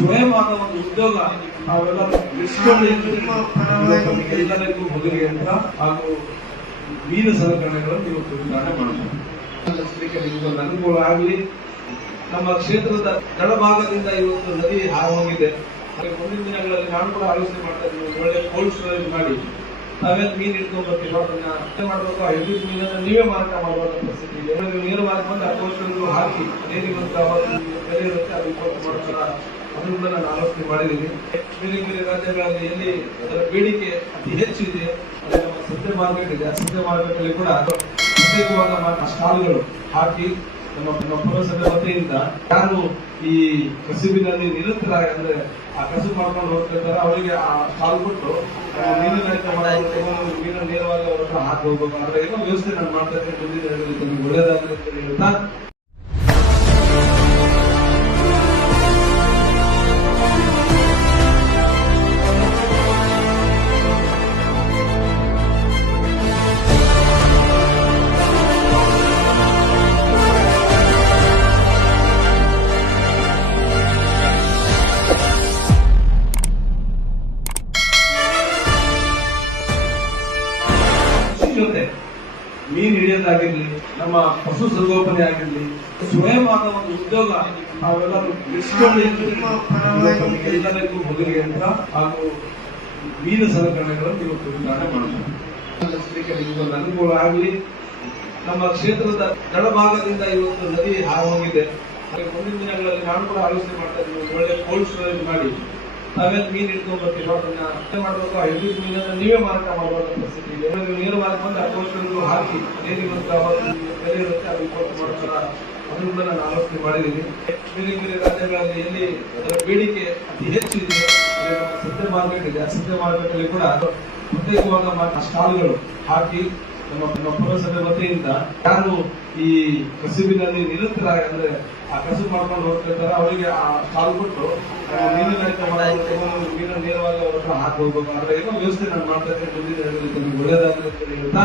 ಸ್ವಯಂವಾದ ಒಂದು ಉದ್ಯೋಗ ನಾವೆಲ್ಲ ಎಲ್ಲರಿಗೂ ಮೊದಲಿಗೆ ಅಂತ ಹಾಗೂ ಮೀನ ಸಲಕರಣೆಗಳನ್ನು ಇವತ್ತು ವಿತರಣೆ ಮಾಡಬಹುದು. ಅನುಕೂಲ ಆಗಲಿ. ನಮ್ಮ ಕ್ಷೇತ್ರದ ತಳಭಾಗದಿಂದ ಇವತ್ತು ನದಿ ಹಾರೋಗಿದೆ. ಮುಂದಿನ ದಿನಗಳಲ್ಲಿ ನಾನು ಕೂಡ ಆಲೋಚನೆ ಮಾಡ್ತಾ ಇದ್ದೀನಿ, ಒಳ್ಳೆ ಕೋಲ್ಡ್ ಸ್ಟೋರೇಜ್ ಮಾಡಿ ನಾವೇನು ಮೀನು ಇಟ್ಕೊಂಡು ಬರ್ತೀವಿ ಅದನ್ನ ಮಾಡಬೇಕು. ಹೈಬ್ರಿಡ್ ಮೀನನ್ನು ನೀವೇ ಮಾರಾಟ ಮಾಡುವಂತ ಪರಿಸ್ಥಿತಿ ಇದೆ. ನೀರು ಮಾರಾಟ ಬಂದು ಆ ಕೋಲ್ಡ್ ಸ್ಟೋರೇಜ್ ಹಾಕಿ ನೀರಿಗಂತ ಬೆಲೆ ಇರುತ್ತೆ ಅದು ಮಾಡ್ತಾರ. ಅದನ್ನು ಕೂಡ ನಾನು ಆಲೋಚನೆ ಮಾಡಿದ್ದೀನಿ. ಬೇರೆ ಬೇರೆ ರಾಜ್ಯಗಳಲ್ಲಿ ಎಲ್ಲಿ ಅದರ ಬೇಡಿಕೆ ಅತಿ ಹೆಚ್ಚು ಇದೆ ಅಲ್ಲಿ ನಮ್ಮ ಸದ್ಯ ಮಾರ್ಕೆಟ್ ಇದೆ. ಆ ಸದ್ಯ ಮಾರ್ಕೆಟ್ ಅಲ್ಲಿ ಕೂಡ ಪ್ರತ್ಯೇಕವಾದ ಸ್ಟಾಲ್ಗಳು ಹಾಕಿ ನಮ್ಮ ಪುರಸಭೆ ವತಿಯಿಂದ ಯಾರು ಈ ಕಸುಬಿನಲ್ಲಿ ನಿರಂತರ ಅಂದ್ರೆ ಆ ಕಸುಬು ಮಾಡ್ಕೊಂಡು ಹೋಗ್ತಿರ್ತಾರೆ ಅವರಿಗೆ ಆ ಸ್ಟಾಲ್ ಕೊಟ್ಟು ಮೀನು ನೇರವಾಗಿ ಅವ್ರ ಹತ್ರ ಹಾಕಬಹುದು. ಅದರ ಏನೋ ವ್ಯವಸ್ಥೆ ನಾನು ಮಾಡ್ತಾ ಇದ್ದೀನಿ. ಒಳ್ಳೇದಾಗಲಿ ಅಂತ ಹೇಳ್ತಾ ಜೊತೆ ಮೀನು ಹಿಡಿಯೋದಾಗಿರ್ಲಿ, ನಮ್ಮ ಪಶು ಸಂಗೋಪನೆ ಆಗಿರ್ಲಿ, ಸ್ವಯಂವಾದ ಒಂದು ಉದ್ಯೋಗ ನಾವೆಲ್ಲರೂ ಎಲ್ಲರಿಗೂ ಮೊದಲಿಗೆ ಅಂತ ಹಾಗೂ ಮೀನು ಸಲಕರಣೆಗಳನ್ನು ಇವತ್ತು ವಿತರಣೆ ಮಾಡಬಹುದು. ಅನುಕೂಲ ಆಗಲಿ. ನಮ್ಮ ಕ್ಷೇತ್ರದ ತಳಭಾಗದಿಂದ ಇವತ್ತು ನದಿ ಹಾರೋಗಿದೆ. ಮುಂದಿನ ದಿನಗಳಲ್ಲಿ ನಾನು ಕೂಡ ಆಲೋಚನೆ ಮಾಡ್ತಾ ಇದ್ದೀನಿ, ಒಳ್ಳೆ ಕೋಲ್ಡ್ ಸ್ಟೋರೇಜ್ ಮಾಡಿ ನಾವೇನು ಮೀನು ಇಟ್ಕೊಂಡು ಬರ್ತೀವಿ ಅದನ್ನ ಮಾಡಬೇಕು. ಹೈಬ್ರಿಡ್ ಮೀನನ್ನು ನೀವೇ ಮಾರಾಟ ಮಾಡುವಂತ ಪರಿಸ್ಥಿತಿ ಇದೆ. ನೀರು ಮಾರಾಟ ಬಂದು ಆ ಕೋಲ್ಡ್ ಸ್ಟೋರೇಜ್ ಹಾಕಿ ನೀರಿಗಂತ ಬೆಲೆ ಇರುತ್ತೆ ಅದು ಮಾಡ್ತಾರ. ಅದನ್ನು ಕೂಡ ನಾನು ಆಲೋಚನೆ ಮಾಡಿದ್ದೀನಿ. ಬೇರೆ ಬೇರೆ ರಾಜ್ಯಗಳಲ್ಲಿ ಎಲ್ಲಿ ಅದರ ಬೇಡಿಕೆ ಅತಿ ಹೆಚ್ಚು ಇದೆ ಅಲ್ಲಿ ನಮ್ಮ ಸದ್ಯ ಮಾರ್ಕೆಟ್ ಇದೆ. ಆ ಸದ್ಯ ಮಾರ್ಕೆಟ್ ಅಲ್ಲಿ ಕೂಡ ಪ್ರತ್ಯೇಕವಾದ ಸ್ಟಾಲ್ಗಳು ಹಾಕಿ ನಮ್ಮ ಪುರಸಭೆ ವತಿಯಿಂದ ಯಾರು ಈ ಕಸುಬಿನಲ್ಲಿ ನಿರಂತರ ಅಂದ್ರೆ ಆ ಕಸುಬು ಮಾಡ್ಕೊಂಡು ಹೋಗ್ತಿರ್ತಾರೆ ಅವರಿಗೆ ಆ ಸ್ಟಾಲ್ ಕೊಟ್ಟು ಮೀನು ನೇರವಾಗಿ ಅವ್ರ ಹತ್ರ ಹಾಕಬಹುದು. ಅದರ ಏನೋ ವ್ಯವಸ್ಥೆ ನಾನು ಮಾಡ್ತಾ ಇದ್ದೀನಿ. ಒಳ್ಳೇದಾಗಲಿ ಅಂತ ಹೇಳ್ತಾ